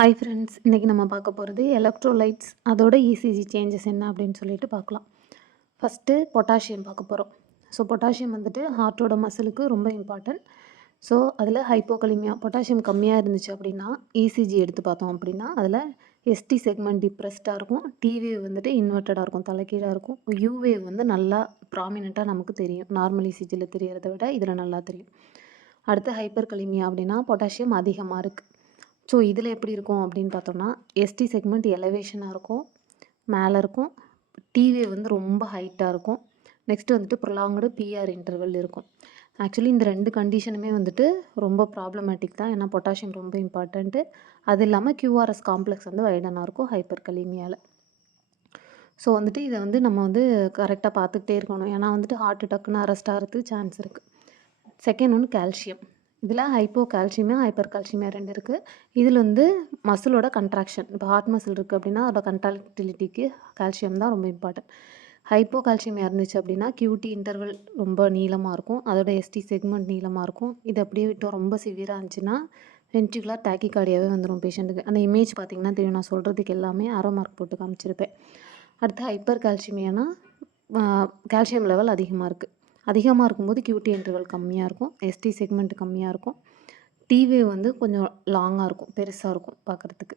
Hi friends, இன்றைக்கி நம்ம பார்க்க போகிறது எலக்ட்ரோலைட்ஸ் அதோட இசிஜி சேஞ்சஸ் என்ன அப்படின்னு சொல்லிட்டு பார்க்கலாம். ஃபஸ்ட்டு பொட்டாசியம் பார்க்க போகிறோம். ஸோ பொட்டாசியம் வந்துட்டு ஹார்ட்டோட மசிலுக்கு ரொம்ப இம்பார்ட்டன்ட். ஸோ அதில் ஹைப்போகலிமியா பொட்டாசியம் கம்மியாக இருந்துச்சு அப்படின்னா இசிஜி எடுத்து பார்த்தோம் அப்படின்னா அதில் எஸ்டி செக்மெண்ட் டிப்ரெஸ்டாக இருக்கும், டி வேவ் வந்துட்டு இன்வெர்ட்டடாக இருக்கும், தலைகீழாக இருக்கும், யூ வேவ் வந்து நல்லா ப்ராமினெண்ட்டாக நமக்கு தெரியும். நார்மல் இசிஜியில் தெரியறத விட இதில் நல்லா தெரியும். அடுத்து ஹைப்பர் கலிமியா அப்படின்னா பொட்டாசியம் அதிகமாக இருக்குது. ஸோ இதில் எப்படி இருக்கும் அப்படின்னு பார்த்தோம்னா எஸ்டி செக்மெண்ட் எலவேஷனாக இருக்கும், மேலே இருக்கும், டிவே வந்து ரொம்ப ஹைட்டாக இருக்கும். நெக்ஸ்ட்டு வந்துட்டு ப்ரொலாங்டு பிஆர் இன்டர்வல் இருக்கும். ஆக்சுவலி இந்த 2 கண்டிஷனுமே வந்துட்டு ரொம்ப ப்ராப்ளமேட்டிக் தான். ஏன்னா பொட்டாசியம் ரொம்ப இம்பார்ட்டண்ட்டு. அது இல்லாமல் கியூஆர்எஸ் காம்ப்ளெக்ஸ் வந்து வைடனாக இருக்கும் ஹைப்பர் கலீமியாவில். ஸோ வந்துட்டு இதை வந்து நம்ம வந்து கரெக்டாக பார்த்துக்கிட்டே இருக்கணும். ஏன்னா வந்துட்டு ஹார்ட் டக்குன்னு அரெஸ்ட் ஆகிறதுக்கு சான்ஸ் இருக்குது. செகண்ட் ஒன்று கால்சியம். இதில் ஹைப்போ கால்சியமியா ஹைப்பர் கால்சியமியா 2 இருக்குது. இதில் வந்து மசிலோட கண்ட்ராக்ஷன், இப்போ ஹார்ட் மசில் இருக்குது அப்படின்னா அதோட கண்ட்ராக்டிலிட்டிக்கு கால்சியம் தான் ரொம்ப இம்பார்ட்டன்ட். ஹைப்போ கால்சியமியா இருந்துச்சு அப்படின்னா கியூடி இன்டர்வல் ரொம்ப நீளமாக இருக்கும், அதோட எஸ்டி செக்மெண்ட் நீளமாக இருக்கும். இது அப்படியே விட்டோம் ரொம்ப சிவியராக இருந்துச்சுன்னா வென்ட்ரிகுலர் டாக்கிகார்டியாவே வந்துடும் பேஷண்ட்டுக்கு. அந்த இமேஜ் பார்த்திங்கன்னா தெரியும், நான் சொல்கிறதுக்கு எல்லாமே ஆரோ மார்க் போட்டு காமிச்சிருப்பேன். அடுத்து ஹைப்பர் கால்சியமியானா கால்சியம் லெவல் அதிகமாக இருக்குது. அதிகமாக இருக்கும்போது கியூடி இன்டர்வல் கம்மியாக இருக்கும், எஸ்டி செக்மெண்ட் கம்மியாக இருக்கும், டி வேவ் வந்து கொஞ்சம் லாங்காக இருக்கும், பெருசாக இருக்கும் பார்க்குறதுக்கு.